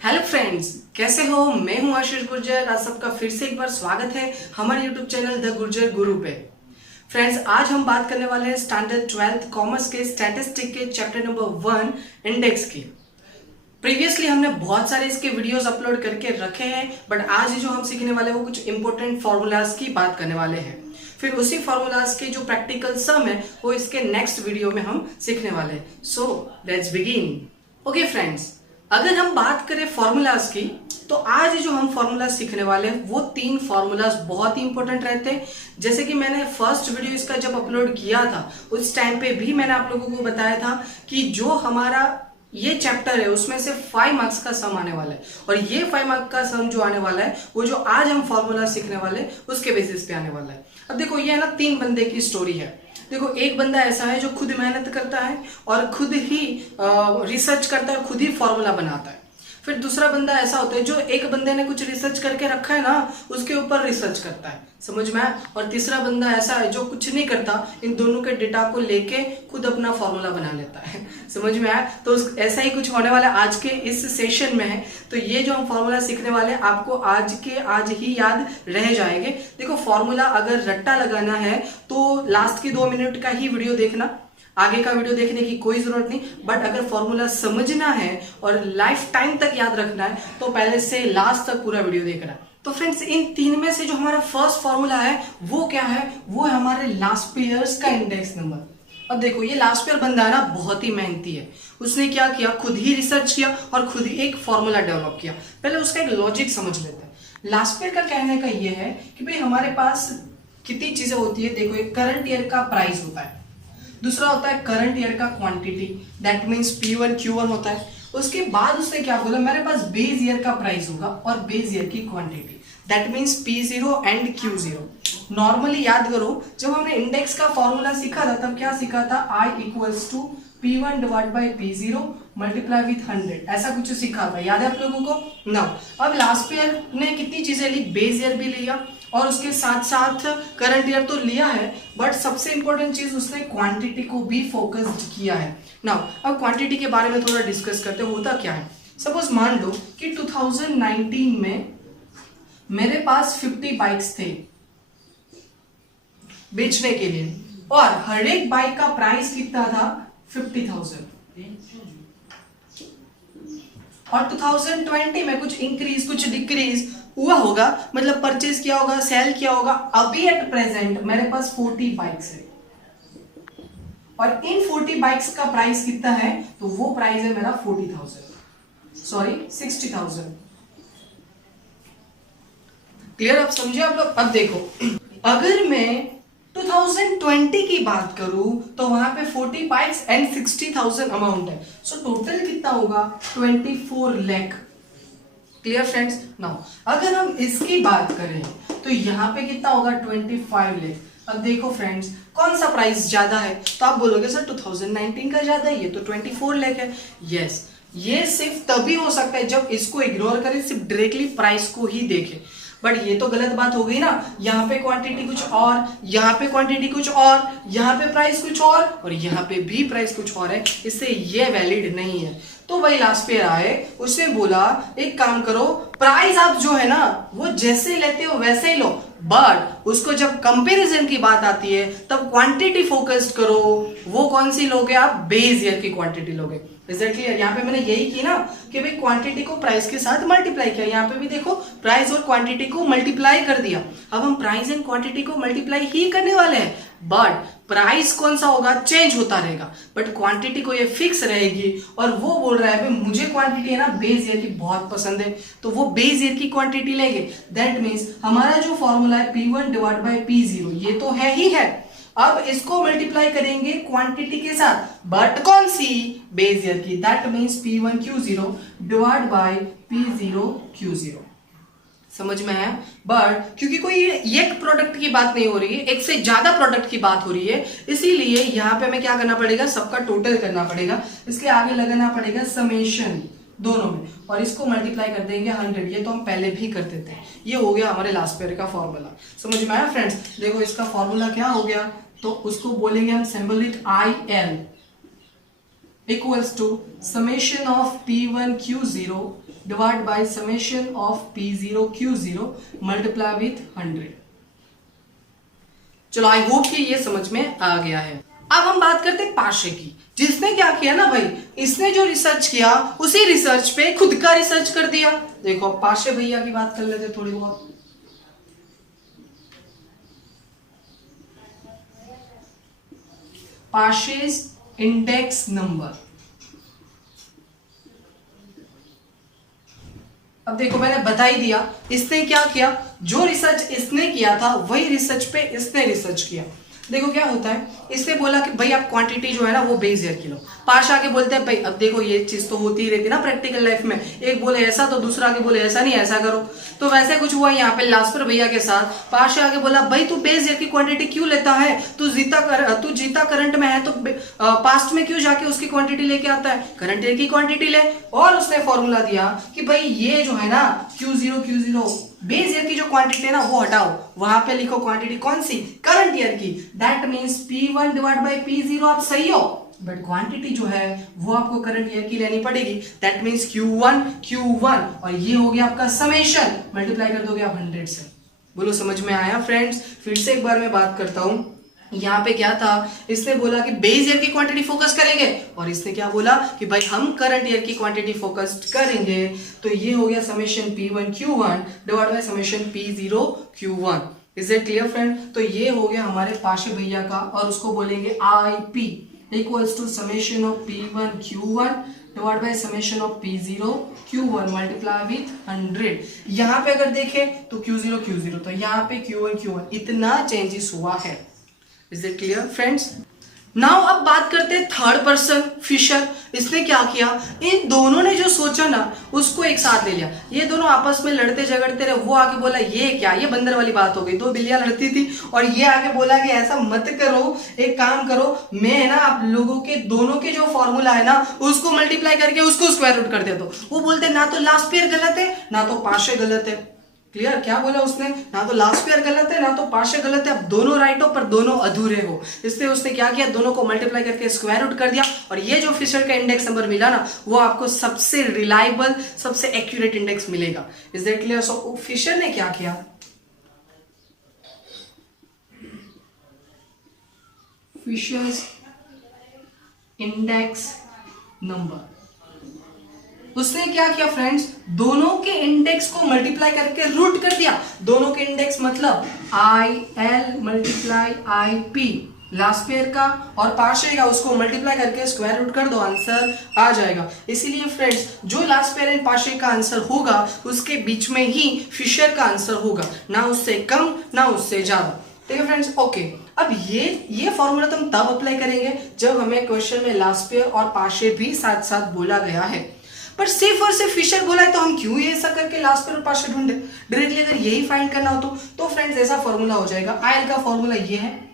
Hello friends, कैसे हो। मैं हूं आशीष गुर्जर। आज सबका फिर से एक बार स्वागत है हमारे यूट्यूब चैनल द गुर्जर गुरु पे। फ्रेंड्स, आज हम बात करने वाले हैं स्टैंडर्ड 12th कॉमर्स के स्टैटिस्टिक के चैप्टर नंबर 1 इंडेक्स की। प्रीवियसली हमने बहुत सारे इसके वीडियोस अपलोड करके रखे हैं, बट आज जो हम सीखने वाले हैं वो कुछ इंपॉर्टेंट फॉर्मूलाज की बात करने वाले हैं। फिर उसी फॉर्मूलाज के जो प्रैक्टिकल सम है वो इसके नेक्स्ट वीडियो में हम सीखने वाले हैं। So let's begin. Okay friends, अगर हम बात करें फॉर्मूलाज की, तो आज जो हम फॉर्मूलाज सीखने वाले हैं वो 3 फॉर्मूलाज बहुत ही इंपॉर्टेंट रहते हैं। जैसे कि मैंने फर्स्ट वीडियो इसका जब अपलोड किया था उस टाइम पे भी मैंने आप लोगों को बताया था कि जो हमारा ये चैप्टर है उसमें से 5 मार्क्स का सम आने वाला है, और ये 5 मार्क्स का सम जो आने वाला है वो जो आज हम फॉर्मूला सीखने वाले हैं उसके बेसिस पे आने वाला है। अब देखो, ये है ना 3 बंदे की स्टोरी है। देखो, एक बंदा ऐसा है जो खुद मेहनत करता है और खुद ही रिसर्च करता है, खुद ही फॉर्मूला बनाता है। फिर दूसरा बंदा ऐसा होता है जो एक बंदे ने कुछ रिसर्च करके रखा है ना, उसके ऊपर रिसर्च करता है, समझ में आया। और तीसरा बंदा ऐसा है जो कुछ नहीं करता, इन दोनों के डेटा को लेके खुद अपना फॉर्मूला बना लेता है। समझ में आया। तो ऐसा ही कुछ होने वाला आज के इस सेशन में है। तो ये जो हम फॉर्मूला सीखने वाले हैं आपको आज ही याद रह जाएंगे। देखो, फॉर्मूला अगर रट्टा लगाना है तो लास्ट की 2 मिनट का ही वीडियो देखना, आगे का वीडियो देखने की कोई जरूरत नहीं। बट अगर फॉर्मूला समझना है और लाइफ टाइम तक याद रखना है तो पहले से लास्ट तक पूरा वीडियो देखना है। तो फ्रेंड्स, इन 3 में से जो हमारा फर्स्ट फॉर्मूला है वो क्या है? वो है हमारे लास्ट पेयर्स का इंडेक्स नंबर। अब देखो, ये लास्ट पेयर बंदा है ना, बहुत ही मेहनती है। उसने क्या किया? खुद ही रिसर्च किया और खुद ही एक फॉर्मूला डेवलप किया। पहले उसका एक लॉजिक समझ लेते हैं। लास्ट पेयर का कहने का ये है कि भाई हमारे पास कितनी चीजें होती है। देखो, एक करंट ईयर का प्राइस होता है, दूसरा होता है करंट ईयर का quantity, that means P1 Q1 होता है। उसके बाद उसने क्या बोला? मेरे पास बेस ईयर का प्राइस होगा और बेस ईयर की quantity, that means P0 and Q0। Normally याद करो, जब हमने इंडेक्स का फॉर्मूला सीखा था तब क्या सीखा था? I equals to P1 divide by P0 multiply with 100, ऐसा कुछ सीखा था। याद है आप लोगों को? ना। अब लास्ट ईयर ने कितनी चीजें ली? बेस ईयर भी लिया और उसके साथ साथ करंट ईयर तो लिया है, बट सबसे इंपॉर्टेंट चीज उसने क्वांटिटी को भी फोकस्ड किया है। नाउ अब क्वांटिटी के बारे में थोड़ा डिस्कस करते हैं। होता क्या है? सपोज मान लो कि 2019 में मेरे पास 50 बाइक्स थे बेचने के लिए, और हर एक बाइक का प्राइस कितना था? 50,000। और 2020 में कुछ इंक्रीज कुछ डिक्रीज हुआ होगा, मतलब परचेज किया होगा, सेल किया होगा। अभी एट प्रेजेंट मेरे पास 40 बाइक्स है और इन 40 बाइक्स का प्राइस कितना है? तो वो प्राइस है मेरा 60,000। क्लियर? आप समझे आप लोग? अब देखो, अगर मैं 2020 की बात करूं तो वहां पे 40 बाइक्स एंड 60,000 अमाउंट है। सो टोटल कितना होगा? 24 लाख। Clear friends? नाउ अगर हम इसकी बात करें तो यहाँ पे कितना होगा? 25 लाख। अब देखो फ्रेंड्स, कौन सा प्राइस ज्यादा है? तो आप बोलोगे सर 2019 का ज्यादा है, ये तो 24 लाख है। यस, ये सिर्फ तभी हो सकता है जब इसको इग्नोर करें, सिर्फ डायरेक्टली प्राइस को ही देखें। बट ये तो गलत बात हो गई ना। यहाँ पे क्वांटिटी कुछ और, यहाँ पे क्वांटिटी कुछ और, यहाँ पे प्राइस कुछ और यहाँ पे भी प्राइस कुछ और है, इससे ये वैलिड नहीं है। तो वही लास्ट पे आए, उसने बोला एक काम करो, प्राइस आप जो है ना वो जैसे लेते हो वैसे ही लो, बट उसको जब कंपैरिजन की बात आती है तब क्वांटिटी फोकस्ड करो। वो कौन सी लोगे आप? बेस ईयर की क्वांटिटी लोगे। एग्जैक्टली यहाँ पे मैंने यही की ना कि भाई क्वांटिटी को प्राइस के साथ मल्टीप्लाई किया। यहाँ पे भी देखो, प्राइस और क्वांटिटी को मल्टीप्लाई कर दिया। अब हम प्राइस एंड क्वांटिटी को मल्टीप्लाई ही करने वाले हैं, बट प्राइस कौन सा होगा? चेंज होता रहेगा, बट क्वांटिटी को ये फिक्स रहेगी। और वो बोल रहा है भाई मुझे क्वांटिटी है ना बेस ईयर की बहुत पसंद है, तो वो बेस ईयर की क्वांटिटी लेंगे। दैट मीन्स हमारा जो फॉर्मूला है P1 डिवाइड बाई P0, ये तो है ही है। अब इसको मल्टीप्लाई करेंगे क्वांटिटी के साथ, बट कौन सी? बेस ईयर की। That means P1 Q0 divide by P0 Q0। समझ में आया? बट क्योंकि कोई एक प्रोडक्ट की बात नहीं हो रही है, एक से ज्यादा प्रोडक्ट की बात हो रही है, इसीलिए यहाँ पे हमें क्या करना पड़ेगा? सबका टोटल करना पड़ेगा। इसके आगे लगाना पड़ेगा समेशन दोनों में, और इसको मल्टीप्लाई कर देंगे 100। ये तो हम पहले भी करते थे। ये हो गया हमारे लास्ट पेयर का फॉर्मूला। समझ में आया फ्रेंड्स? देखो, इसका फॉर्मूला क्या हो गया? तो उसको बोलेंगे हम symbol it IL। Equals to summation of P1 Q0 divide by summation of P0 Q0 multiply with 100। चलो आई होप कि ये समझ में आ गया है। अब हम बात करते हैं पाशे की, जिसने क्या किया ना भाई, इसने जो रिसर्च किया उसी रिसर्च पे खुद का रिसर्च कर दिया। देखो पाशे भैया की बात कर लेते थोड़ी बहुत। पाशेस इंडेक्स नंबर। अब देखो मैंने बता ही दिया, इसने क्या किया, जो रिसर्च इसने किया था वही रिसर्च पे इसने रिसर्च किया। देखो क्या होता है, इसने बोला कि भाई आप क्वांटिटी जो है ना वो बेस ईयर की लो। पाश आके बोलते हैं भाई अब देखो ये चीज तो होती ही रहती है ना प्रैक्टिकल लाइफ में, एक बोले ऐसा तो दूसरा आके बोले ऐसा नहीं ऐसा करो। तो वैसे कुछ हुआ यहाँ पे लास्पर भैया के साथ। पाश आके बोला भाई तू बेस ईयर की क्वांटिटी क्यों लेता है, तू जीता करंट में है तो पास्ट में क्यों जाके उसकी क्वांटिटी लेके आता है, करंट ईयर की क्वांटिटी ले। और उसने फॉर्मूला दिया कि भाई ये जो है ना Q0 बेस ईयर की जो क्वांटिटी है ना वो हटाओ, वहां पे लिखो क्वांटिटी कौन सी, करंट ईयर की। That means P1 divide by P0 आप सही हो, बट क्वांटिटी जो है वो आपको करंट ईयर की लेनी पड़ेगी। दैट मींस Q1 और ये हो गया आपका समेशन, मल्टीप्लाई कर दोगे आप 100 से। बोलो समझ में आया फ्रेंड्स? फिर से एक बार मैं बात करता हूं, यहाँ पे क्या था, इसने बोला कि बेस ईयर की क्वांटिटी फोकस करेंगे और इसने क्या बोला कि भाई हम करंट ईयर की क्वांटिटी फोकस करेंगे। तो ये हो गया summation P1 Q1 divide by summation P0 Q1। Is it clear friend? तो ये हो गया हमारे पाशे भैया का, और उसको बोलेंगे IP equals to summation of P1 Q1 divide by summation of P0 Q1 multiply with 100। यहाँ पे अगर देखें तो Q0 तो यहाँ पे Q1 इतना चेंजेस हुआ है। Is it clear friends? Now अब बात करते हैं थर्ड पर्सन फिशर। इसने क्या किया, इन दोनों ने जो सोचा ना उसको एक साथ ले लिया। ये दोनों आपस में लड़ते झगड़ते रहे, वो आके बोला ये क्या, ये बंदर वाली बात हो गई, दो बिल्लियां लड़ती थी और ये आके बोला कि ऐसा मत करो, एक काम करो, मैं है ना आप लोगों के दोनों के जो फॉर्मूला है ना उसको मल्टीप्लाई करके उसको स्क्वायर रूट कर दे दो। वो बोलते ना तो लास्ट पेयर गलत है ना तो पाशे गलत है। क्लियर? क्या बोला उसने, ना तो लास्ट पेयर गलत है ना तो पाशे गलत है, अब दोनों राइट हो पर दोनों अधूरे हो। इसलिए उसने क्या किया, दोनों को मल्टीप्लाई करके स्क्वायर रूट कर दिया और ये जो फिशर का इंडेक्स नंबर मिला ना वो आपको सबसे रिलायबल सबसे एक्यूरेट इंडेक्स मिलेगा। Is that clear? So Fisher ने क्या किया, फिशर्स इंडेक्स नंबर, उसने क्या किया फ्रेंड्स, दोनों के इंडेक्स को मल्टीप्लाई करके रूट कर दिया। दोनों के इंडेक्स मतलब IL multiply IP last pair का और पाशे का, उसको मल्टीप्लाई करके स्क्वायर रूट कर दो, आंसर आ जाएगा। इसीलिए फ्रेंड्स जो लास्ट पेयर एंड पाशे का आंसर होगा उसके बीच में ही फिशर का आंसर होगा, ना उससे कम ना उससे ज्यादा। ठीक है फ्रेंड्स? ओके, अब ये फॉर्मूला तो हम तब अप्लाई करेंगे जब हमें क्वेश्चन में लास्ट पेयर और पाशे भी साथ साथ बोला गया है। पर सिर्फ और सिर्फ फिशर बोला है तो हम क्यों ये ऐसा करके लास्ट पेयर और पाशे ढूंढे, डायरेक्टली अगर यही फाइंड करना हो तो फ्रेंड्स ऐसा फॉर्मूला हो जाएगा, IL का फॉर्मूला ये है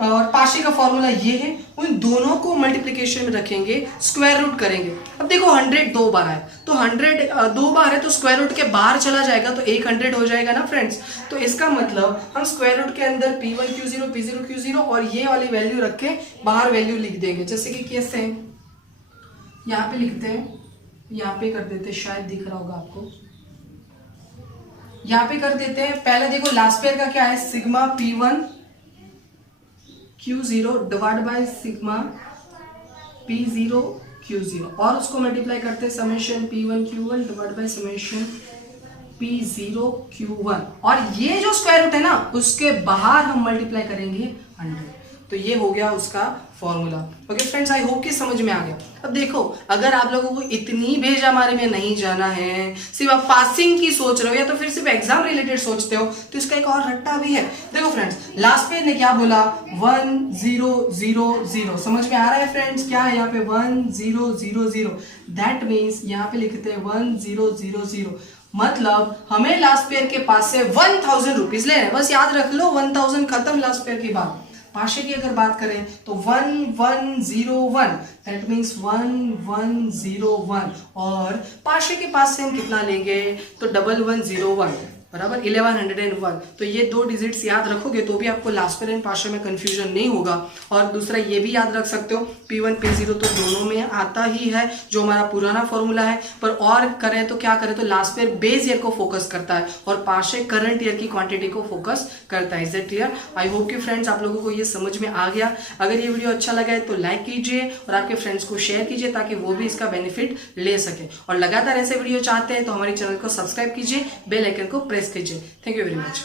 और पाशे का फॉर्मूला ये है, उन दोनों को मल्टीप्लिकेशन में रखेंगे, स्क्वायर रूट करेंगे। अब देखो 100 दो बार है तो 100 दो बार है तो स्क्वायर रूट के बाहर चला जाएगा तो 100 हो जाएगा ना फ्रेंड्स। तो इसका मतलब हम स्क्वायर रूट के अंदर P1 Q0 और ये वाली वैल्यू रख के बाहर वैल्यू लिख देंगे। जैसे कि कैसे यहाँ पे लिखते हैं, यहाँ पे कर देते हैं, शायद दिख रहा होगा आपको, यहाँ पे कर देते हैं। पहले देखो लास्ट पेयर का क्या है, sigma P1 Q0 divide by sigma P0 Q0 और उसको मल्टीप्लाई करते हैं summation P1 Q1 divide by summation P0 Q1 और ये जो स्क्वायर रूट है ना उसके बाहर हम मल्टीप्लाई करेंगे 100। तो ये हो गया उसका formula. Okay friends, I hope कि समझ में आ गया। अब देखो अगर आप लोगों को इतनी बेजामारे में नहीं जाना है, सिर्फ आप पासिंग की सोच रहे हो या तो फिर सिर्फ एग्जाम रिलेटेड सोचते हो तो इसका एक और रट्टा भी है। देखो फ्रेंड्स लास्ट पेज ने क्या बोला, 1000, समझ में आ रहा है फ्रेंड्स? क्या है यहाँ पे 1000, दैट मीन्स यहाँ पे लिखते हैं 1000, मतलब हमें लास्ट पेयर के पास से 1000 रुपीज ले रहे हैं। बस याद रख लो 1000 खत्म लास्ट पेयर की बात। पाशे की अगर बात करें तो 1101, दैट मीन्स 1101 और पाशे के पास से हम कितना लेंगे तो 1101। बराबर 1101। तो ये 2 डिजिट्स याद रखोगे तो भी आपको लास्ट पेयर एंड पार्शियल में कंफ्यूजन नहीं होगा। और दूसरा ये भी याद रख सकते हो P1 P0 तो दोनों में आता ही है, जो हमारा पुराना फॉर्मूला है। पर और करें तो क्या करें, तो लास्ट पेयर बेस ईयर को फोकस करता है और पार्शियल करंट ईयर की क्वांटिटी को फोकस करता है। Is that clear? I hope कि फ्रेंड्स आप लोगों को ये समझ में आ गया। अगर ये वीडियो अच्छा लगा है तो लाइक कीजिए और आपके फ्रेंड्स को शेयर कीजिए ताकि वो भी इसका बेनिफिट ले सके। और लगातार ऐसे वीडियो चाहते हैं तो हमारे चैनल को सब्सक्राइब कीजिए, बेल आइकन को प्रेस कीजिए। Thank you very much.